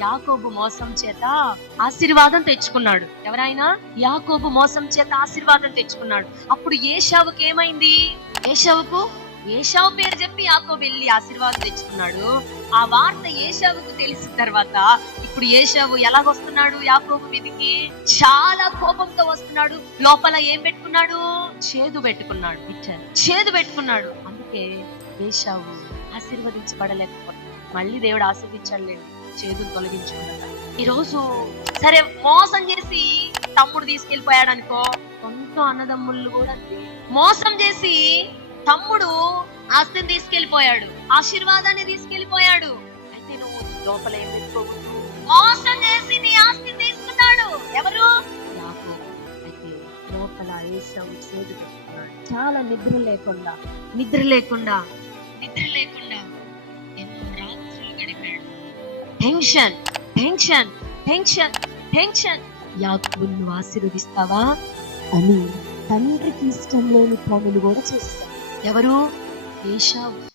యాకోబు మోసం చేత ఆశీర్వాదం తెచ్చుకున్నాడు. ఎవరైనా యాకోబు మోసం చేత ఆశీర్వాదం తెచ్చుకున్నాడు. అప్పుడు ఏశావుకి ఏమైంది? ఏశావు పేరు చెప్పి యాకోబు వెళ్ళి ఆశీర్వాదం తెచ్చుకున్నాడు. ఆ వార్త ఏశావుకు తెలిసిన తర్వాత ఇప్పుడు ఏశావు ఎలాగొస్తున్నాడు? యాకోబు మీదికి చాలా కోపంతో వస్తున్నాడు. లోపల ఏం పెట్టుకున్నాడు? చేదు పెట్టుకున్నాడు. అందుకే ఏశావు ఆశీర్వదించబడలేకపోతే మళ్ళీ దేవుడు ఆశీర్వించాడులేండి, చేదును తొలగించుకున్నాడు. ఈరోజు సరే మోసం చేసి తమ్ముడు తీసుకెళ్లిపోయాడు అనుకో, సొంత అన్నదమ్ముళ్ళు కూడా మోసం చేసి తమ్ముడు ఆస్తిని తీసుకెళ్లిపోయాడు, ఆశీర్వాదాన్ని తీసుకెళ్లిపోయాడు. అయితే నువ్వు లోపల ఏం పెట్టుకోకూడదు? మోసం చేసి నీ ఆస్తిని తీసుకున్నాడు ఎవరు? యాకోబు. అయితే లోపల ఏశావు చేదు పెట్టుకున్నాడు. చాలా నిద్ర లేకుండా ఎన్నో రాత్రులు గడిపాడు. టెన్షన్. యాకోబును నువ్వు ఆశీర్వదిస్తావా అని తండ్రికి ఇష్టం లేని పనులు కూడా చేస్తాడు. ఎవరు? ఏశావు.